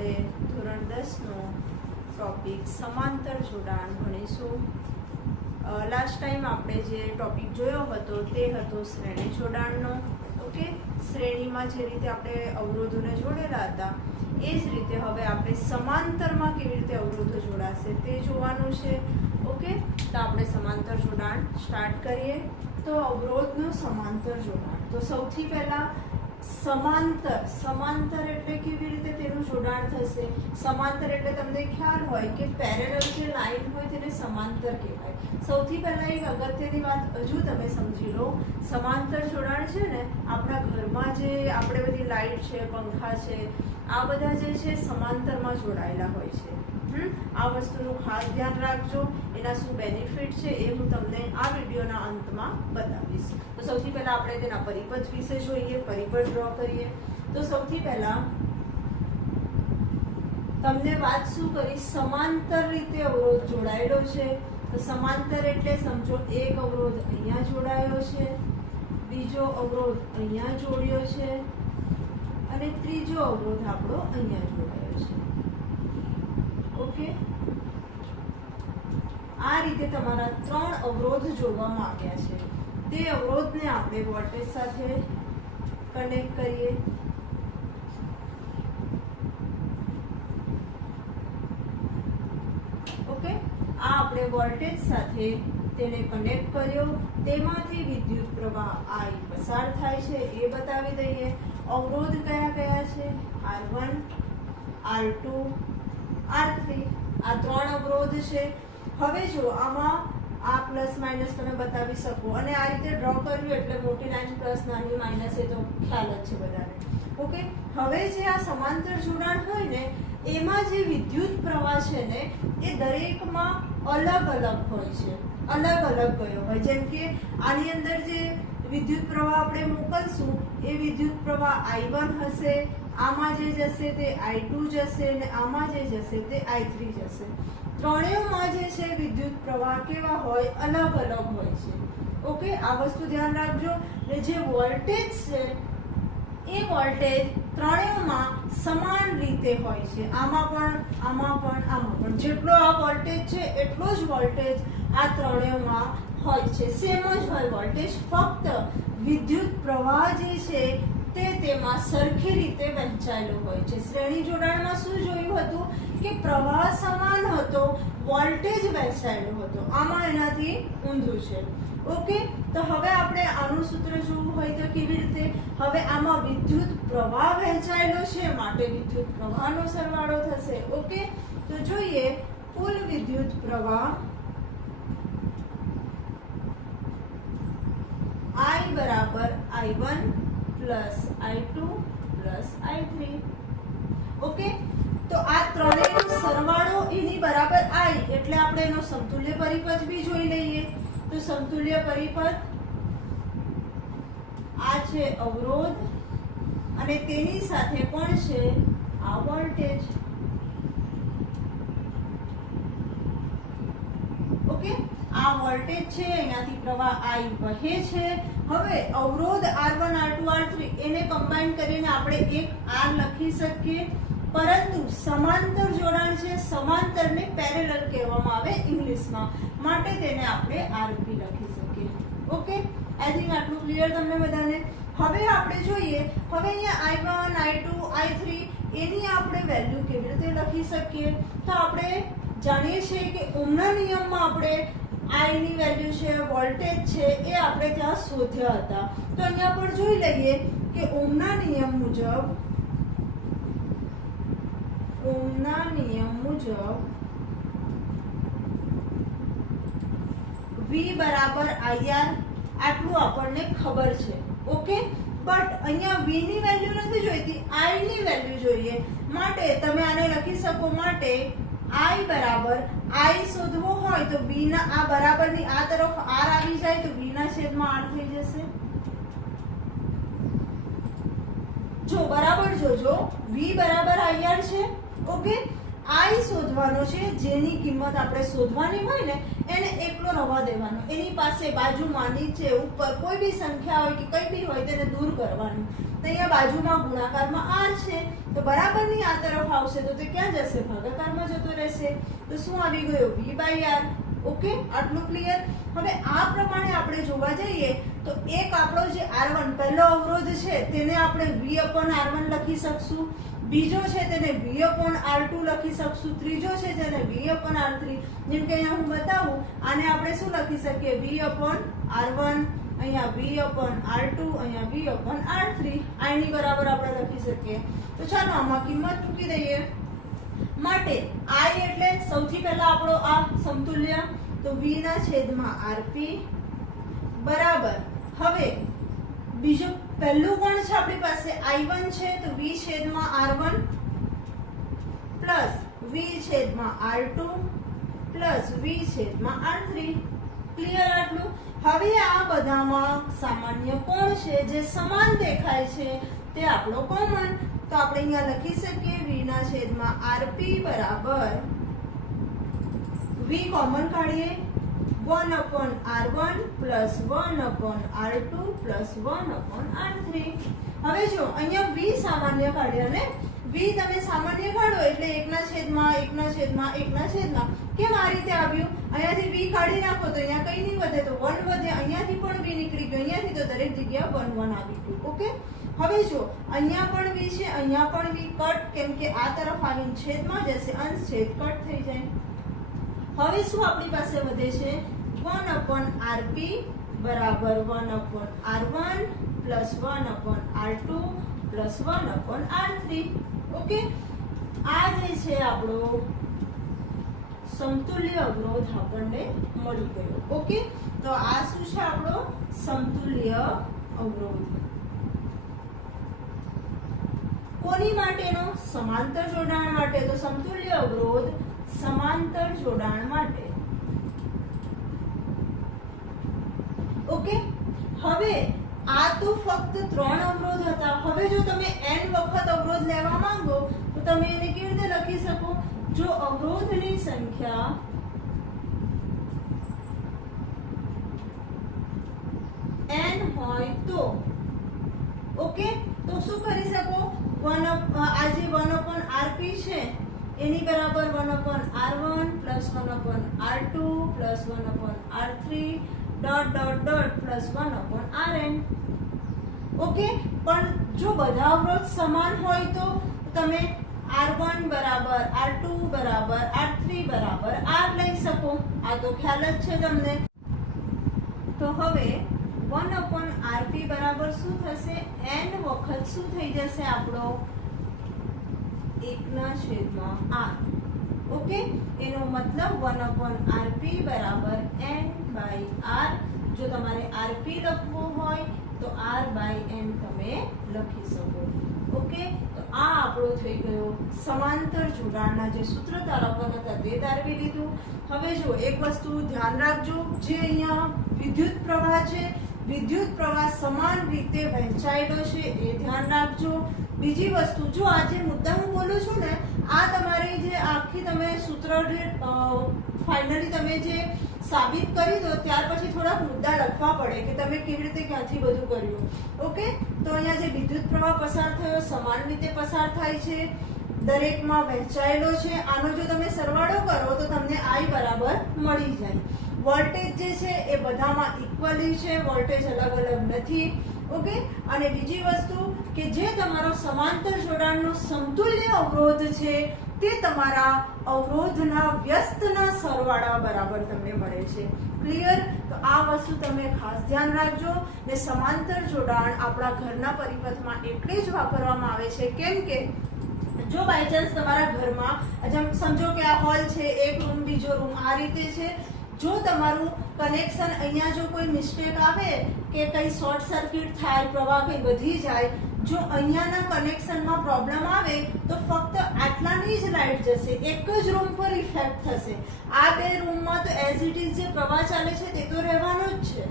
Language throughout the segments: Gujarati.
આપણે ધોરણ 10 નો ટોપિક સમાંતર જોડાણ ભણીશું. લાસ્ટ ટાઈમ આપણે જે ટોપિક જોયો હતો તે હતો શ્રેણી જોડાણનો. ઓકે, શ્રેણીમાં જે રીતે આપણે અવરોધોને જોડેલા હતા એ જ રીતે હવે આપણે સમાંતરમાં કેવી રીતે અવરોધો જોડાશે તે જોવાનું છે. ઓકે, તો આપણે સમાંતર જોડાણ સ્ટાર્ટ કરીએ. તો અવરોધનું સમાંતર જોડાણ, તો સૌથી પહેલા સમાંતર એટલે કેવી રીતે તેનું જોડાણ થશે. સમાંતર એટલે તમને ખ્યાલ હોય કે પેરેલલ જે લાઈન હોય તેને સમાંતર કહેવાય. સૌથી પહેલા એક અગત્યની વાત હજુ તમે સમજી લો. સમાંતર જોડાણ છે ને, આપણા ઘરમાં જે આપણે બધી લાઈટ છે, પંખા છે, આ બધા જે છે સમાંતરમાં જોડાયેલા હોય છે. આ વસ્તુનું ખાસ ધ્યાન રાખજો. એના શું બેનિફિટ છે એ હું તમને આ વિડીયોના અંતમાં બતાવીશ. તો સૌથી પહેલા આપણે તેના પરિપથ વિશે જોઈએ, પરિપથ ડ્રો કરીએ. તો સૌથી પહેલા તમને વાત શું કરી, સમાંતર રીતે અવરોધ જોડાયેલો છે. તો સમાંતર એટલે સમજો એક અવરોધ અહીંયા જોડાયો છે, બીજો અવરોધ અહીંયા જોડ્યો છે અને ત્રીજો અવરોધ આપણો અહીંયા જોડાયો છે. ઓકે, આ રીતે તમારા 3 અવરોધ જોડવામાં આવ્યા છે. તે અવરોધને આપણે વોલ્ટેજ સાથે કનેક્ટ કરીએ. ઓકે, આ આપણે વોલ્ટેજ સાથે તેને કનેક્ટ કર્યો. તેમાંથી વિદ્યુત પ્રવાહ I પસાર થાય છે એ બતાવી દઈએ. અવરોધ કયા કયા છે? R1, R2, R3. આ 3 અવરોધ છે. હવે જો આમાં આ પ્લસ માઇનસ તમે બતાવી શકો અને આ રીતે ડ્રો કર્યું એટલે મોટી લાઈન પ્લસ, નાની માઇનસ, એ તો ખ્યાલ જ છે બધાને. ઓકે, હવે જે આ સમાંતર જોડાણ હોય ને એમાં જે વિદ્યુત પ્રવાહ છે ને એ દરેકમાં અલગ અલગ હોય છે, અલગ અલગ ગયો હોય. જેમ કે આની અંદર જે વિદ્યુત પ્રવાહ આપણે મોકલશું એ વિદ્યુત પ્રવાહ I1 હશે, આમાં જે જશે તે I2 જશે અને આમાં જે જશે તે I3 જશે. ત્રણેયમાં જે છે વિદ્યુત પ્રવાહ કેવા હોય? અલગ અલગ હોય છે. ઓકે, આ વસ્તુ ધ્યાન રાખજો. ને જે વોલ્ટેજ છે એ વોલ્ટેજ ત્રણેયમાં સમાન રીતે હોય છે. આમાં પણ, આમાં પણ, આમાં પણ. જેટલો આ વોલ્ટેજ છે એટલો જ વોલ્ટેજ આ ત્રણેયમાં હોય છે. સેમ જ હોય વોલ્ટેજ, ફક્ત વિદ્યુત પ્રવાહ જે છે તે તેમાં સરખી રીતે વહેંચાયેલો હોય છે. શ્રેણી જોડાણમાં શું જોયું હતું કે પ્રવાહ સમાન હતો, વોલ્ટેજ વહેંચાયેલો હતો. આમાં એનાથી ઊંધું છે. ઓકે, તો હવે આપણે આનું સૂત્ર જોવું હોય તો કેવી રીતે? હવે આમાં વિદ્યુત પ્રવાહ વહેંચાયેલો છે માટે વિદ્યુત પ્રવાહનો સરવાળો થશે. ઓકે, તો જોઈએ કુલ વિદ્યુત પ્રવાહ I બરાબર I1 plus I2 plus I3. Okay, તો આ ત્રણેયનો સરવાળો એની બરાબર I, એટલે આપણે એનો સમતુલ્ય પરિપથ બી જોઈ લઈએ. તો સમતુલ્ય પરિપથ આ છે અવરોધ અને તેની સાથે કોણ છે? આ વોલ્ટેજ. ઓકે, આ વોલ્ટેજ છે, એનાથી પ્રવાહ I વહે છે. હવે અવરોધ R1, R2, R3 એને કમ્બાઈન કરીને આપણે એક R લખી શકીએ. પરંતુ સમાંતર જોડાણ છે, સમાંતરને પેરેલલ કહેવામાં આવે ઇંગ્લિશમાં, માટે તેને આપણે RP લખી શકીએ. ઓકે, આઈ થિંક આટલું ક્લિયર તમને બધાને. હવે આપણે જોઈએ, હવે અહીંયા I1, I2, I3 એની આપણે વેલ્યુ કેવી રીતે લખી શકીએ? તો આપણે જાણીએ છીએ કે ઓહમના નિયમમાં આપણે I ની વેલ્યુ છે, વોલ્ટેજ છે, એ આપણે ત્યાં શોધ્યા હતા. તો અહીંયા પણ જોઈ લઈએ કે ઓહમના નિયમ મુજબ V બરાબર IR આટલું આપણને ખબર છે. ઓકે, બટ અહીંયા V ની વેલ્યુ નથી જોઈતી, I ની વેલ્યુ જોઈએ. માટે તમે આને લખી શકો, માટે I બરાબર I શોધવો હોય તો V ના આ બરાબરની આ તરફ R આવી જાય તો V ના છેદમાં R થઈ જશે. જો બરાબર જોજો, V બરાબર IR છે. ઓકે, આઈ શોધવાનો છે, જેની કિંમત આપણે શોધવાની હોય ને એને એકલો રવા દેવાનો, એની પાસે બાજુમાં નીચે ઉપર કોઈ બી સંખ્યા હોય કે કઈ બી હોય તેને દૂર કરવાનું. તો અહીંયા બાજુમાં ગુણાકારમાં r છે તો બરાબરની આ તરફ આવશે તો તે ક્યાં જશે? ભાગાકારમાં જતો રહેશે. તો શું આવી ગયો? v/r. ઓકે, આટલું ક્લિયર. હવે આ પ્રમાણે આપણે જોવા જઈએ તો એક આપણો જે r1 પહેલો અવરોધ છે તેને આપણે v/r1 લખી શકશું, બીજો છે તેને v/r2 લખી શકશું, ત્રીજો છે તેને v/r3. જેમ કે અહીંયા હું બતાવું, આને આપણે શું લખી શકીએ? v/r1, અહીંયા v/r2, અહીંયા v/r3. i ની બરાબર આપણે લખી શકીએ. તો ચાલો આમાં કિંમત મૂકી દઈએ. માટે i એટલે સૌથી પહેલા આપણો આ સમતુલ્ય, તો v ના છેદમાં rp બરાબર. હવે બીજું પહેલું કોણ છે આપણી પાસે? i1 છે તો v છેદમાં r1 પ્લસ v છેદમાં r2 પ્લસ v છેદમાં r3. ક્લિયર આટલું? હવે આ બધામાં સામાન્ય કોણ છે જે સમાન દેખાય છે તે આપણો કોમન. તો આપણે અહીંયા લખી શકીએ v ના છેદમાં rp બરાબર v કોમન કાઢીએ 1/r1 plus 1/r2 plus 1/r3. હવે જો અહીંયા v સામાન્ય કાઢ્યા ને, v તમે સામાન્ય કાઢો એટલે 1/1/1/1. કેમ આ રીતે આવ્યું? અહીંયાથી v કાઢી નાખો તો અહીંયા કઈ નહીં વધે તો 1 વધે, અહીંયાથી પણ v નીકળી ગયો, અહીંયાથી તો દરેક જગ્યાએ 1 1 આવી ગયું. ઓકે, હવે જો અહીંયા પણ v છે, અહીંયા પણ v કટ, કેમ કે આ તરફ આવીને છેદમાં જશે, અંશ છેદ કટ થઈ જાય. હવે શું આપણી પાસે વધે છે? 1/rp બરાબર 1/r1 plus 1/r2 plus 1/r3. Okay, આ જે છે આપણો સમતુલ્ય અવરોધ આપણને મળી ગયો. ઓકે, તો આ શું છે આપણો સમતુલ્ય અવરોધ. કોની માટેનો? સમાંતર જોડાણ માટે. તો સમતુલ્ય અવરોધ સમાંતર જોડાણ માટે. ઓકે, હવે આ તો ફક્ત 3 અવરોધ હતા. હવે જો તમે n વખત અવરોધ લેવા માંગો તો તમે એને કેવી રીતે લખી શકો? જો અવરોધની સંખ્યા n હોય તો ઓકે, તો શું કરી શકો? આ જે 1/rp છે એની બરાબર 1/r1 plus 1/r2 plus 1/r3 dot dot dot plus 1/rn. Okay, પણ જો બધા અવરોધ સમાન હોય તો તમે r1 બરાબર r2 બરાબર r3 બરાબર r લઈ શકો. આ તો ખ્યાલ જ છે તમને. તો હવે 1/rp બરાબર શું થશે? n વખત શું થઈ જશે આપણો? 1/r. ઓકે, એનો મતલબ 1/rp બરાબર n/r. જો તમારે rp લખવું હોય તો r/n તમે લખી શકો. ઓકે, તો આ આપણો થઈ ગયો સમાંતર જોડાણના જે સૂત્ર તારવવાના હતા તે તારવી લીધું. હવે જો એક વસ્તુ ધ્યાન રાખજો, જે અહીંયા વિદ્યુત પ્રવાહ છે, વિદ્યુત પ્રવાહ સમાન રીતે વહેંચાયેલો છે એ ધ્યાન રાખજો. બીજી વસ્તુ, જો આ જે મુદ્દા હું બોલું છું ને, આ તમારી જે આખી તમે સૂત્ર ફાઇનલી તમે જે સાબિત કરી દો ત્યાર પછી થોડાક મુદ્દા લખવા પડે કે તમે કેવી રીતે ક્યાંથી બધું કર્યું. ઓકે, તો અહીંયા જે વિદ્યુત પ્રવાહ પસાર થયો સમાન રીતે પસાર થાય છે, દરેકમાં વહેંચાયેલો છે. આનો જો તમે સરવાળો કરો તો તમને i બરાબર મળી જાય. વોલ્ટેજ જે છે એ બધામાં ઇક્વલી છે, વોલ્ટેજ અલગ અલગ નથી. ઓકે, અને બીજી વસ્તુ કે જે તમારો સમાંતર જોડાણનો સમતુલ્ય અવરોધ છે તે તમારા અવરોધના વ્યસ્તના સરવાળા બરાબર તમને મળે છે. ક્લિયર? તો આ વસ્તુ તમે ખાસ ધ્યાન રાખજો. ને સમાંતર જોડાણ આપણા ઘરના પરિપથમાં એટલે જ વાપરવામાં આવે છે કેમ કે જો બાય ચાન્સ તમારા ઘરમાં જેમ સમજો કે આ હોલ છે, એક રૂમ બીજો રૂમ આ રીતે છે, જો તમારું કનેક્શન અહીંયા જો કોઈ મિસ્ટેક આવે કે કઈ શોર્ટ સર્કિટ થાય, પ્રવાહ કઈ વધી જાય, જો અહીંયાના કનેક્શનમાં પ્રોબ્લેમ આવે તો ફક્ત આટલાની જ લાઇટ જશે, એક જ રૂમ પર ઇફેક્ટ થશે. આ બે રૂમમાં તો એઝ ઇટ ઇઝ જે પ્રવાહ ચાલે છે તે તો રહેવાનો જ છે.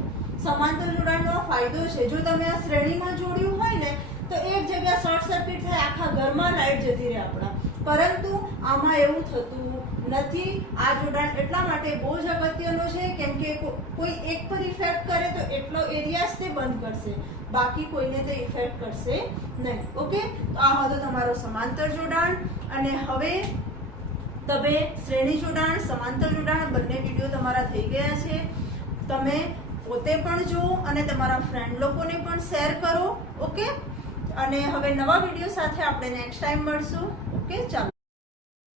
સમાંતર જોડાણનો ફાયદો છે, જો તમે આ શ્રેણીમાં જોડ્યું હોય ને તો એક જગ્યા શોર્ટ સર્કિટ થાય, આખા ઘરમાં લાઇટ જતી રહે આપણા. પરંતુ આમાં એવું થતું નથી. આ જોડાણ એટલા માટે બહુ જ અગત્યનું છે કેમ કે કોઈ એક પર ઇફેક્ટ કરે તો એટલો એરિયા જ તે બંધ કરશે, બાકી કોઈને તે ઇફેક્ટ કરશે નહીં. ઓકે, તો આ હતો તમારો સમાંતર જોડાણ. અને હવે તમે શ્રેણી જોડાણ, સમાંતર જોડાણ બંને વિડીયો તમારા થઈ ગયા છે. તમે પોતે પણ જુઓ અને તમારા ફ્રેન્ડ લોકોને પણ શેર કરો. ઓકે, અને હવે નવા વિડીયો સાથે આપણે નેક્સ્ટ ટાઈમ મળશું. ઓકે, ચાલો.